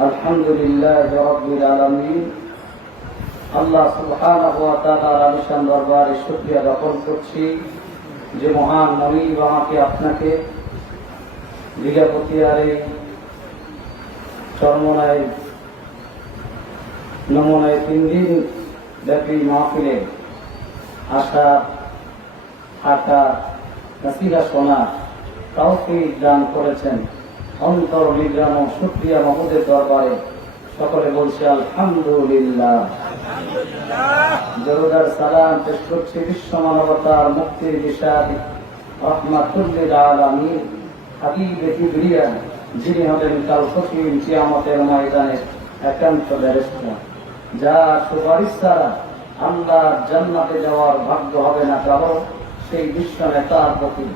আলহামদুলিল্লাহ রব্বুল আলামিন। আল্লাহ সুবহানাহু ওয়া তাআলার আলিশান দরবারে শুকরিয়া জ্ঞাপন করছি যে মহান নবী আমাকে আপনাকে লীলাপতিয়ার এই চর্মনায় নমনায় তিন দিন ব্যাপী মাহফিলে আসা হাঁটা নাসিরা শোনা তাও দান করেছেন। অন্তর নিগ্রাম মাহমুদের দরবারে সকলে বলছে, আলহামদুলিল্লাহ। জরুদার সালাম পেশ করছে বিশ্ব মানবতার মুক্তির বিষাদ যিনি হলেন কাল ফকির কিয়ামতের ময়দানে একান্ত ব্যারিস্টার। যার সুপারিশ ছাড়া আল্লাহ জান্নাতে যাওয়ার ভাগ্য হবে না কারও সেই বিশ্ব নেতার প্রতি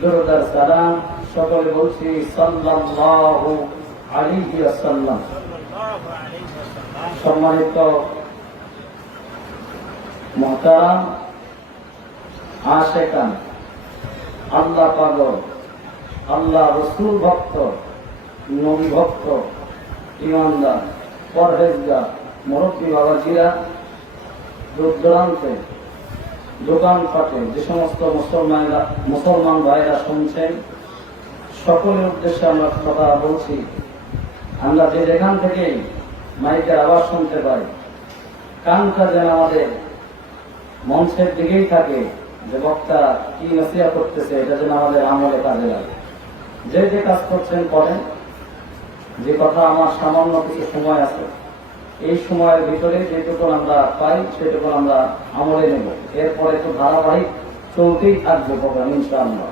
জোরদার সালাম সকলে বলছি সম্মানিত মহতারাম আশেকান আল্লাহ পাগল, আল্লাহ রসুল ভক্ত, নবী ভক্ত, ইমানদার, পরহেজগার, মুরব্বী বাবাজিরা দূর দূরান্তে দোকানপাটে যে সমস্ত মুসলমানরা মুসলমান ভাইরা শুনছেন সকলের উদ্দেশ্যে আমরা কথা বলছি। আমরা যে যেখান থেকেই মাইকের আওয়াজ শুনতে পাই কানটা যেন আমাদের মঞ্চের দিকেই থাকে যে বক্তা কি নসিয়া করতেছে, এটা যেন আমাদের আমলে কাজে লাগে। যে যে কাজ করছেন, করেন। যে কথা আমার সামান্য কিছু সময় আছে, এই সময়ের ভিতরে যেটুকু আমরা পাই, সেটুকু আমরা আমলে নেব। এরপরে তো ধারাবাহিক চলতেই থাকবে প্রোগ্রাম, ইনশাআল্লাহ।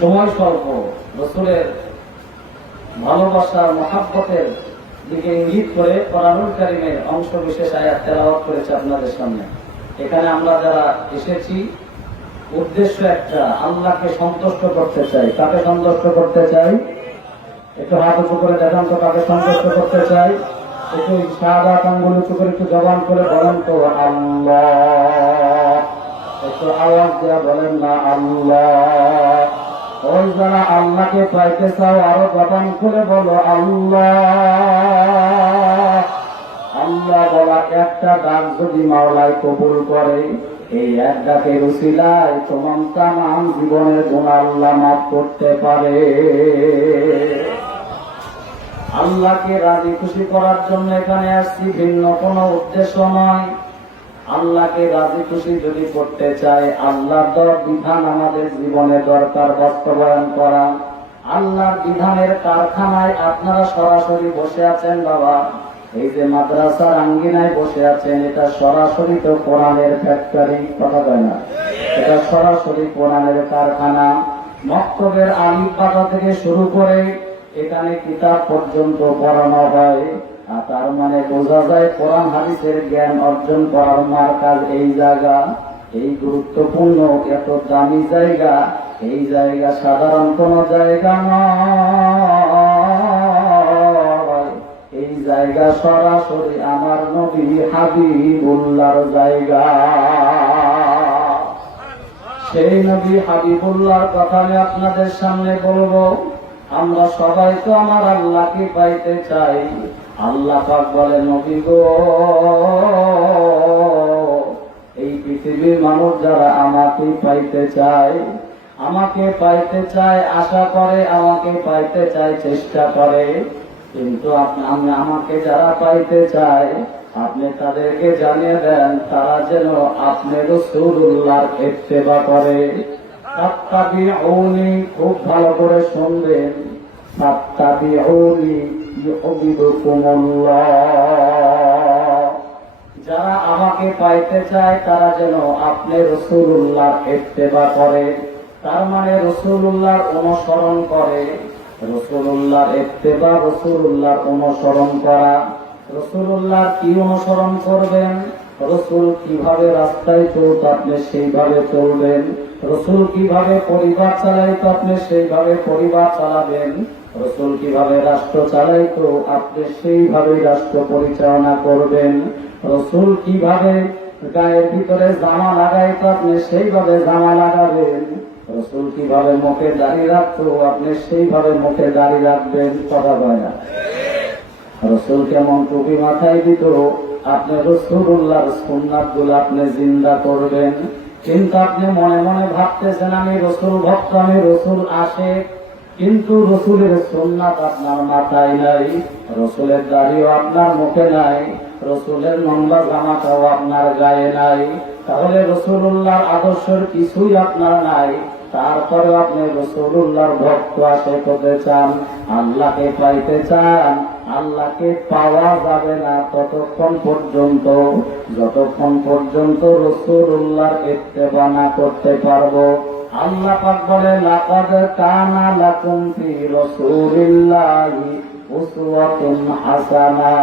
সময় স্বল্প, রসুলের ভালোবাসার মহাব্বতের দিকে ইঙ্গিত করে কোরআনুল কারিমের অংশ বিশেষ আয়াত তেলাওয়াত করেছে আপনাদের সামনে। এখানে আমরা যারা এসেছি, উদ্দেশ্য একটা, আল্লাহকে সন্তুষ্ট করতে চাই। কাকে সন্তুষ্ট করতে চাই? একটু হাত উঁচু করে দেখান তো কাকে সন্তুষ্ট করতে চাই? একটু সাদা আঙ্গুল উঁচু করে, একটু জবান করে বলেন তো, আল্লাহ। একটু আওয়াজ দেওয়া বলেন না, আল্লাহ। ওই যারা আল্লাহকে পাইতে চাও, আরও জবান করে বলো, আল্লাহ। আল্লাহ বলা একটা ডাক যদি মাওলায় কবুল করে, এই এক ডাকের উসিলায় তোমার তাম জীবনের গুণ আল্লাহ মাফ করতে পারে। আল্লাহকে রাজি খুশি করার জন্য এখানে আসছি, ভিন্ন কোনো উদ্দেশ্য নয়। আল্লাহকে রাজি খুশি যদি করতে চাই আল্লাহর বিধান আমাদের জীবনে দরকার বাস্তবায়ন করা। আল্লাহর বিধানের কারখানায় আপনারা সরাসরি বসে আছেন বাবা। এই যে মাদ্রাসার আঙ্গিনায় বসে আছেন, এটা সরাসরি তো কোরআনের ফ্যাক্টরি কথা হয় না? এটা সরাসরি কোরআনের কারখানা। মক্তবের আলিফ পাতা থেকে শুরু করে এখানে কিতাব পর্যন্ত পড়ানো হয়। তার মানে বোঝা যায় কোরআন হাদিসের জ্ঞান অর্জন করার মার কাজ এই জায়গা, এই গুরুত্বপূর্ণ, এত দামি জায়গা, এই জায়গা সাধারণ কোন জায়গা নয়। এই জায়গা সরাসরি আমার নবী হাবিবুল্লাহর জায়গা। সেই নবী হাবিবুল্লাহর কথা আমি আপনাদের সামনে বলব, আমরা সবাই তো আমার আল্লাহকে পাইতে চাই। আল্লাহ পাক বলে নবী গো, এই পৃথিবীর মানুষ যারা আমাকে পাইতে চায়, আমাকে পাইতে চায়, আশা করে, আমাকে পাইতে চায়, চেষ্টা করে, কিন্তু আপনি আমাকে যারা পাইতে চায়, আপনি তাদেরকে জানিয়ে দেন, তারা যেন আপনি রসুল্লাহর ইত্তেবা করে। সাত্তাবিউনি, খুব ভালো করে শুনবেন। ইউহিব্বুকুমুল্লাহ যারা আমাকে পাইতে চায়, তারা যেন আপনি রসুল্লাহর ইত্তেবা করে। তার মানে রসুল্লাহর অনুসরণ করে। রসুল্লাহর ইত্তেবা রসুল্লাহর অনুসরণ করা। রসুল্লাহর কি অনুসরণ করবেন? রসুল কীভাবে রাস্তায় চলত আপনি সেইভাবে চলবেন। রসুল কীভাবে পরিবার চালাইতো আপনি সেইভাবে পরিবার চালাবেন। রসুল কীভাবে রাষ্ট্র চালাইতো, আপনি সেইভাবে রাষ্ট্র পরিচালনা করবেন। রসুল কীভাবে গায়ের ভিতরে জামা লাগাইতো, আপনি সেইভাবে জামা লাগাবেন। রসুল কীভাবে মুখে দাড়ি রাখতো, আপনি সেইভাবে মুখে দাড়ি রাখবেন। কথা বয় রসুল কেমন টুপি মাথায় দিত, আপনি রসুল্লাহর সুন্নাতগুলো আপনি জিন্দা করবেন। কিন্তু আপনি মনে মনে ভাবতেছেন, আমি রসুল ভক্ত, আমি রসুল আসে কিন্তু রসুলের সুন্নাত আপনার মাথায় নাই, রসুলের দাড়িও আপনার মুখে নাই, রসুলের লম্বা জামাটাও আপনার গায়ে নাই। তাহলে রসুল্লাহর আদর্শের কিছুই আপনার নাই তারপরে আপনি রসুল্লাহর ভক্ত আসে করতে চান, আল্লাহকে পাইতে চান, আল্লাহকে পাওয়া যাবে না ততক্ষণ পর্যন্ত। যতক্ষণ পর্যন্ত রসুল্লাহর ইত্তেবা করতে পারব আল্লাহ পাক বলে লাকাদ কানা লাকুম ফি রাসূলিল্লাহি উসওয়াতুন হাসানা।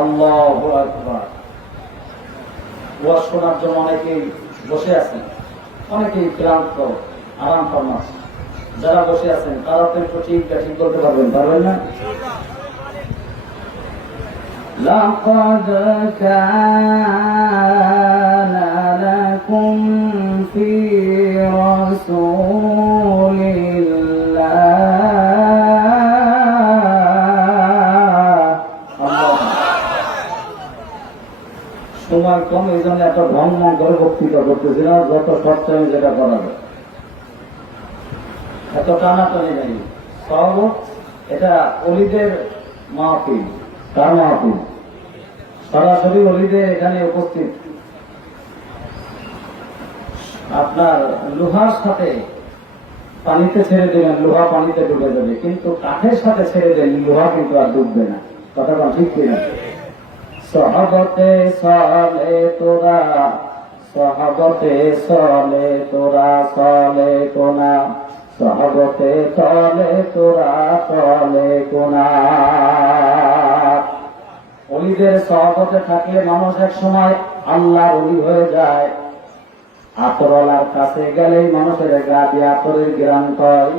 আল্লাহু আকবার। ওয়াজ শোনার জন্য অনেকেই বসে আছেন, অনেকেই ক্লান্ত, আরাম ফরমাচ্ছে যারা বসে আছেন, তারা তো একটু ঠিক ঠিক করতে পারবেন পারবেন না? لقد كان لكم في رسول الله সময় কম এই জন্য এত ভ্রমণ করে বক্তৃতা করতেছি না যত শর্ট টাইমে যেটা করা যায় এত টানাটানি নেই সব এটা অলিদের মাহফিল তার মাহফিল সরাসরি অলিদের এখানে উপস্থিত। আপনার লোহার সাথে পানিতে ছেড়ে দেবেন লোহা পানিতে ডুবে যাবে। কিন্তু কাঠের সাথে ছেড়ে দেন লোহা কিন্তু আর ডুববে না। কথাটা ঠিক কিনা? সহবতে সলে তোরা, সহবতে সলে তোরা, সলে কোনা। সহবতে তলে তোরা, তলে কোনা। অলিদের সহবতে থাকলে মানুষ এক সময় আল্লাহ অলি হয়ে যায়। আতরলার কাছে গেলেই মানুষের গা দিয়ে আতরের গ্রাম কয়।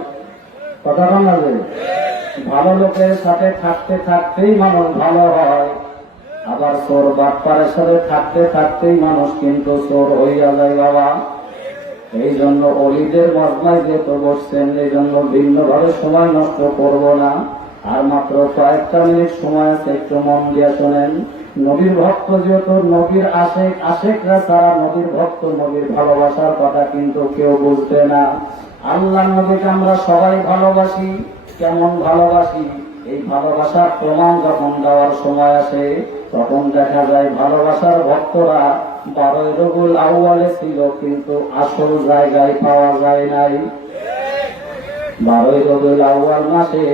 কথা বাংলাদেশ ভালো লোকের সাথে থাকতে থাকতেই মানুষ ভালো হয়। আবার চোর বাটপারের সাথে থাকতে থাকতেই মানুষ কিন্তু চোর হইয়া যায় বাবা। এই জন্য অলিদের মজমায় যেহেতু বসছেন, এই জন্য ভিন্নভাবে সময় নষ্ট করব না। আর মাত্র কয়েকটা মিনিট সময় আছে, একটু মন দিয়ে শোনেন। নবীর ভক্ত যেহেতু নবীর আশেক, আশেকরা তারা নবীর ভক্ত, নবীর ভালোবাসার কথা কিন্তু কেউ বুঝবে না। আল্লাহ নবীকে আমরা সবাই ভালোবাসি, কেমন ভালোবাসি? এই ভালোবাসার প্রমাণ যখন দেওয়ার সময় আসে, তখন দেখা যায় ভালোবাসার ভক্তরা বারোই রবুল আউয়ালে ছিল, কিন্তু আসল জায়গায় পাওয়া যায় নাই। বারোই রবুল আউয়াল মাসে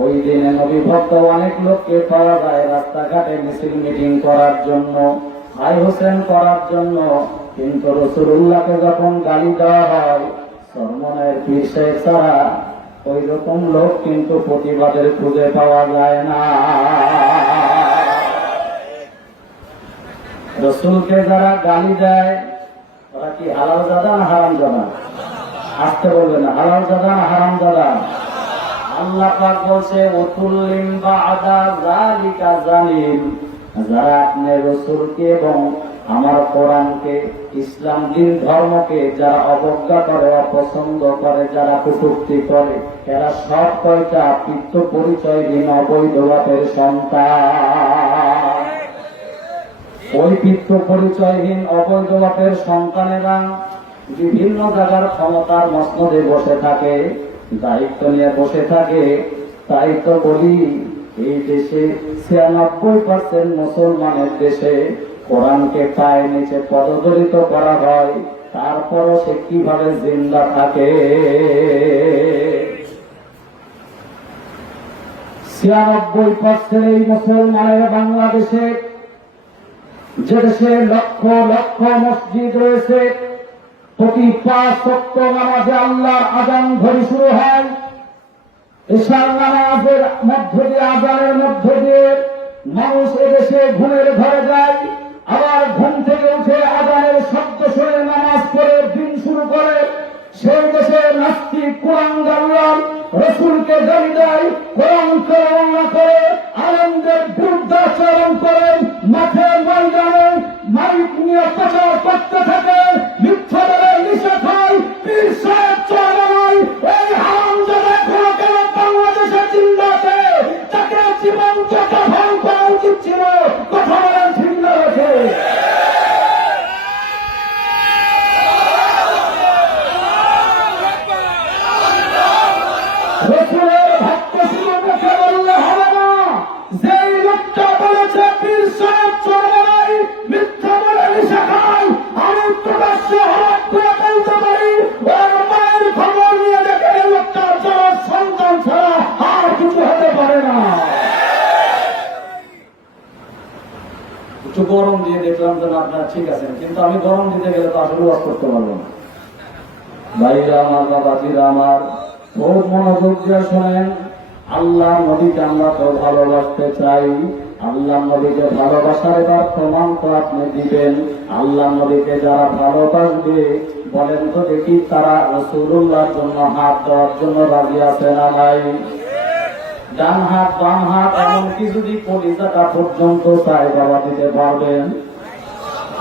ওই দিনে নবী ভক্ত অনেক লোককে পাওয়া যায় রাস্তাঘাটে মিছিল মিটিং করার জন্য হাই হোসেন করার জন্য। কিন্তু রসুল্লাহকে যখন গালি দেওয়া হয় সরমনের পীর শেখ ছাড়া ওই রকম লোক কিন্তু প্রতিবাদের খুঁজে পাওয়া যায় না। রসুলকে যারা গালি দেয়, ওরা কি হালাল দাদা না হারাম দাদা আসতে বলবে না, হালাল দাদা না হারাম দাদা আল্লাহ পাক বলছে অতুল্লিম বা আদা জালিকা জালিম। যারা আপনি রসুলকে এবং আমার কোরআনকে, ইসলাম দিন ধর্মকে যারা অবজ্ঞা করে, অপছন্দ করে, যারা কটূক্তি করে, এরা সব কয়টা পিত্ত পরিচয়হীন অবৈধ বাপের সন্তান। ওই পিত্ত পরিচয়হীন অবৈধ বাপের সন্তানেরা বিভিন্ন জায়গার ক্ষমতার মসনদে বসে থাকে। দায়িত্ব নিয়ে বসে থাকে, তাই তো বলি, এই দেশে ছিয়ানব্বই পার্সেন্ট মুসলমানের দেশে কোরআনকে পায়ে নিচে পদদলিত করা হয়, তারপরও সে কীভাবে জিন্দা থাকে? ছিয়ানব্বই পার্সেন্ট এই মুসলমানের বাংলাদেশে, যে দেশে লক্ষ লক্ষ মসজিদ রয়েছে প্রতি পাঁচ সপ্ত নামাজে আল্লাহর আজান ধরে শুরু হয়। নামাজের মধ্য দিয়ে, আজানের মধ্য দিয়ে মানুষ এদেশে ঘুমের ঘরে যায়। আবার ঘুম থেকে উঠে আজানের শব্দ শুনে নামাজ পড়ে, দিন শুরু করে। সেই দেশে নাস্তিক কোরআন গাল্লাম রসুলকে গালি দেয় কোরআনকে আপনারা ঠিক আছেন, কিন্তু আমি গরম দিতে গেলে তো আসলে ওয়াজ করতে পারব না। ভাইরা আমার বা বাবাজিরা আমার, খুব মনোযোগ দিয়ে শোনেন। আল্লাহ নবীকে আমরা তো ভালোবাসতে চাই। আল্লাহ নবীকে ভালোবাসার এবার প্রমাণ তো আপনি দিবেন। আল্লাহ নবীকে যারা ভালোবাসবে, বলেন তো দেখি তারা রসুল্লাহর জন্য হাত দেওয়ার জন্য রাজি আছে না নাই? ডান হাত, বাম হাত, এমনকি যদি কলিজাটা পর্যন্ত চাই, বাবা দিতে পারবেন?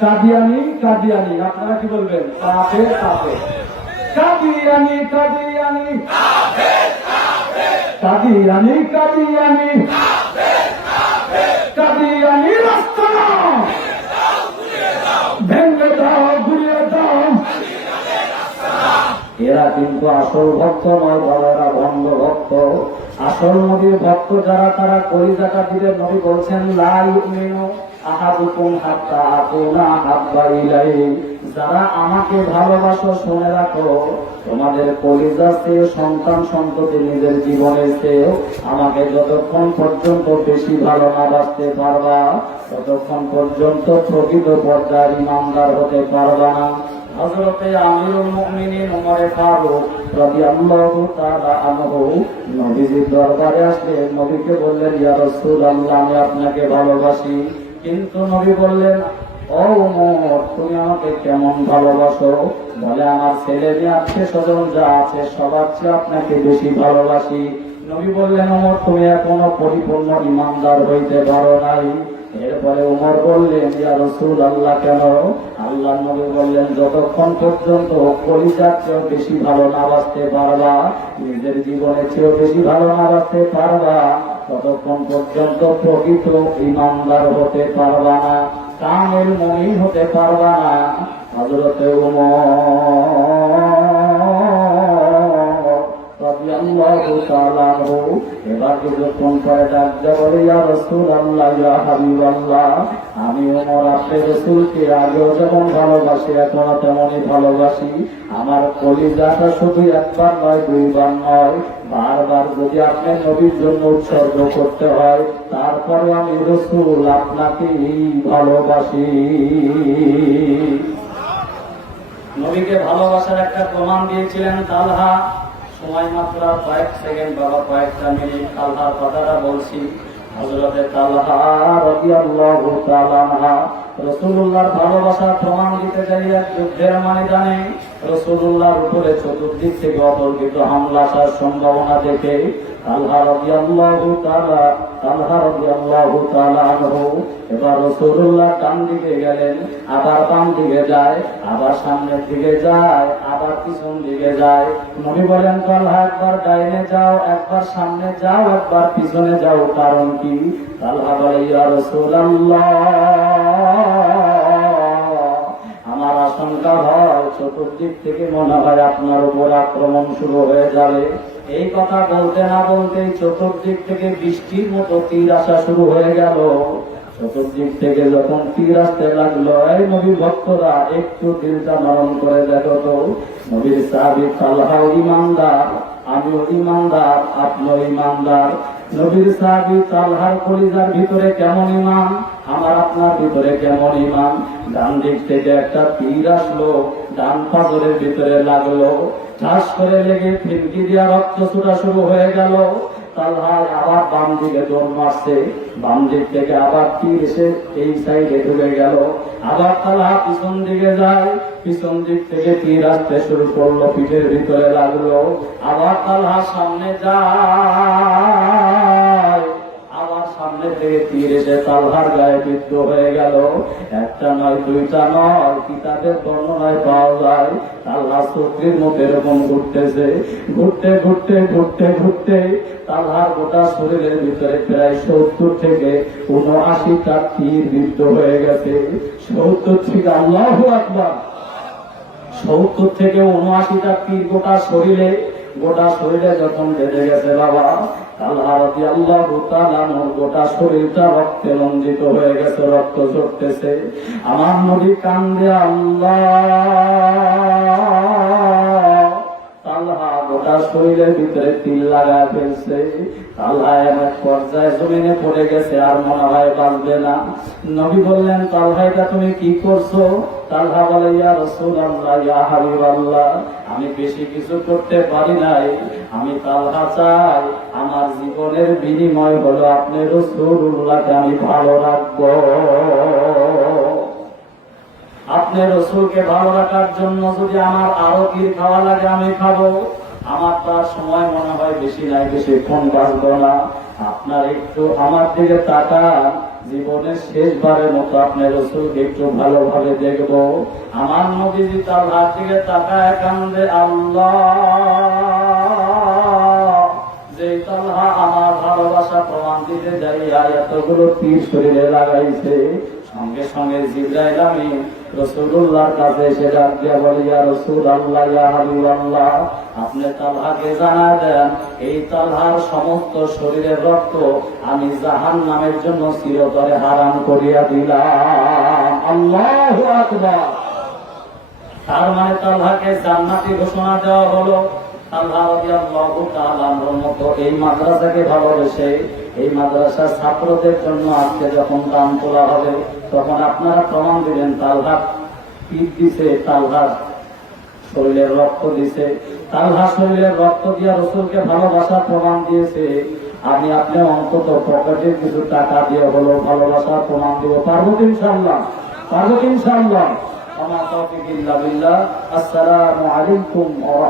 কাদিয়ানি কাদিয়ানি, আপনারা কি বলবেন? কাপে কাপে কাদিয়ানি কাদিয়ানি। কাদিয়ানি কাদিয়ানি। কাদিয়ানি, রাস্তা। ভেঙে দাও ঘুরিয়ে দাও। এরা কিন্তু আসল ভক্ত নয় এরা ভণ্ড ভক্ত। আসল নবীর ভক্ত যারা, তারা কলিজাটা দিলে নবী বলছেন লাই আহাদুকুম হাত্তা হাব্বা যারা আমাকে ভালোবাসো, শুনে রাখো, তোমাদের কলিজা সন্তান সন্ততি নিজের জীবনের আমাকে যতক্ষণ পর্যন্ত বেশি ভালো না বাঁচতে পারবা, ততক্ষণ পর্যন্ত প্রকৃত পর্যায়ের ইমানদার হতে পারবা না। হযরতে আমিরুল মুমিনিন ওমরে ফারুক রাদিয়াল্লাহু তাআলা আনহু নবীজির দরবারে আসলেন। নবীকে বললেন, ইয়া রাসূলুল্লাহ, আমি আপনাকে ভালোবাসি। কিন্তু নবী বললেন, ও ওমর তুমি আমাকে কেমন ভালোবাসো? বলে, আমার ছেলে মেয়ে আত্মীয় স্বজন যা আছে, সবার চেয়ে আপনাকে বেশি ভালোবাসি। নবী বললেন ওমর তুমি এখনও পরিপূর্ণ ইমানদার হইতে পারো নাই। এরপরে উমর বললেন, ইয়া রসুল আল্লাহ কেন? আল্লাহ নবী বললেন যতক্ষণ পর্যন্ত কলিজার চেয়েও বেশি ভালো না বাঁচতে পারবা, নিজের জীবনের চেয়েও বেশি ভালো না বাঁচতে পারবা, ততক্ষণ পর্যন্ত প্রকৃত ইমানদার হতে পারবা না, কামের মমিন হতে পারবা না। হজরতে এবার কিছুক্ষণ পরে ডাক দিয়ে বলে রাসূলুল্লাহ, ইয়া হাবিবাল্লাহ আমি ওমর আপনি রাসূলকে আগেও যেমন ভালোবাসি, এখনও তেমনই ভালোবাসি। আমার কলিজাটা শুধু একবার নয়, দুইবার নয়, বারবার যদি আপনি নবীর জন্য উৎসর্গ করতে হয়, তারপরে আমি রসুল আপনাকেই ভালোবাসি। নবীকে ভালোবাসার একটা প্রমাণ দিয়েছিলেন তালহা। সময় মাত্র কয়েক সেকেন্ড, বাবা কয়েকটা মিনিট তালহার কথাটা বলছি। হজরতে তালহা রাদিয়াল্লাহু তাআলা রসুল্লাহর ভালোবাসার প্রমাণ দিতে যাই যুদ্ধের জানে রসুল্লাহর উপরে চতুর্দিক থেকে অতর্কিত হামলা আসার সম্ভাবনা দেখে দিকে গেলেন দিকে যায় দিকে যায় দিকে যায়। বলেন একবার যাও, একবার সামনে যাও, একবার পিছনে যাও, কারণ কি? তালহা বলে, ইয়া রাসূলুল্লাহ। আমার আশঙ্কা হয় চতুর্দিক থেকে মনে হয় আপনার উপর আক্রমণ শুরু হয়ে যাবে। এই কথা বলতে না বলতেই চতুর্দিক থেকে বৃষ্টির মতো তীর আসা শুরু হয়ে গেল। চতুর্দিক থেকে যখন তীর আসতে লাগল, এই নবীর ভক্তরা একটু দিলটা নরম করে দেখো তো। নবীর সাহাবি তালহাও ইমানদার, আমিও ইমানদার, আপনিও ইমানদার। নবীর সাহাবি তালহার কলিজার ভিতরে কেমন ইমান? আমার আপনার ভিতরে কেমন ইমান ডান দিক থেকে একটা তীর আসলো, ডান পাথরের ভিতরে লাগল। ঠাস করে লেগে ফিরকি দিয়া রক্ত ছুটা শুরু হয়ে গেল। আবার বাম দিকে মারছে। বাম দিক থেকে আবার তীর এসে এই সাইডে ঢুকে গেল। আবার তালহা পিছন দিকে যায়। পিছন দিক থেকে তীর আসতে শুরু করল পিঠের ভিতরে লাগল। আবার তালহা সামনে যায়। সামনে থেকে তীর এসে তালহার গায়ে বিদ্ধ হয়ে গেল, একটা নয়, দুইটা নয় কিতাবের বর্ণনায় পাওয়া যায়? তাল্লা চক্রির মতো এরকম ঘুরতেছে, ঘুরতে ঘুরতে ঘুরতে ঘুরতে তালহার গোটা শরীরের ভিতরে প্রায় সত্তর থেকে উনআশিটা তীর বিদ্ধ হয়ে গেছে। সত্তর থেকে, আল্লাহ আকবার! সত্তর থেকে উনআশিটা তীর গোটা শরীরে গোটা শরীরে যখন বেঁধে গেছে বাবা আল্লাহ আল্লাহ তালানোর গোটা শরীরটা রক্তে রঞ্জিত হয়ে গেছে, রক্ত চড়তেছে আমার নদী কান্দে আল্লাহ। গোটা শরীরের ভিতরে তিল লাগায় ফেলছে। গেছে, আর বাঁচবে না। বললেন তুমি কি করছ? আমি বেশি কিছু করতে পারি নাই। আমি তালহা চাই, আমার জীবনের বিনিময় হলো আপনি রসুল্লাহকে আমি ভালো রাখব। আপনি রসুলকে ভালো রাখার জন্য যদি আমার আরও কি খাওয়া লাগে, আমি খাব। আমার তার সময় মনে হয় বেশি নাই বেশিক্ষণ বাঁচবো না। আপনার একটু আমার দিকে তাকা জীবনের শেষবারের মতো আপনি রসুলকে একটু ভালোভাবে দেখব। আমার নদীজি তার হাত দিকে তাকায় কান্দে, আল্লাহ! যে তলহা আমার ভালোবাসা প্রমাণ দিতে যাইয়া এতগুলো তীর শরীরে লাগাইছে। সঙ্গে সঙ্গে জিব্রাইল আমি রসুল্লাহর কাছে এসে ডাক দিয়া বলি, ইয়া রসুল আল্লাহ ইয়া হাবিব আল্লাহ আপনি তালহাকে জানা দেন, এই তালহার সমস্ত শরীরের রক্ত আমি জাহান নামের জন্য চিরতরে হারাম করিয়া দিলাম। আল্লাহু তার মানে তালহাকে জান্নাতি ঘোষণা দেওয়া হলো। আনহুর মতো এই মাদ্রাসাকে ভালোবেসে এই মাদ্রাসার ছাত্রদের জন্য আজকে যখন দান তোলা হবে, তখন আপনারা প্রমাণ দিলেন তালহা পিঠ দিছে তালহার শরীরের রক্ত দিছে। তালহা শরীরের রক্ত দিয়া রসুলকে ভালোবাসার প্রমাণ দিয়েছে। আমি আপনি অন্তত পকেটে কিছু টাকা দিয়ে হলো ভালোবাসার প্রমাণ দিব। পারব ইনশাল্লাহ পারব ইনশাল্লাহ আমার তৌফিক আসসালামু আলাইকুম ওয়া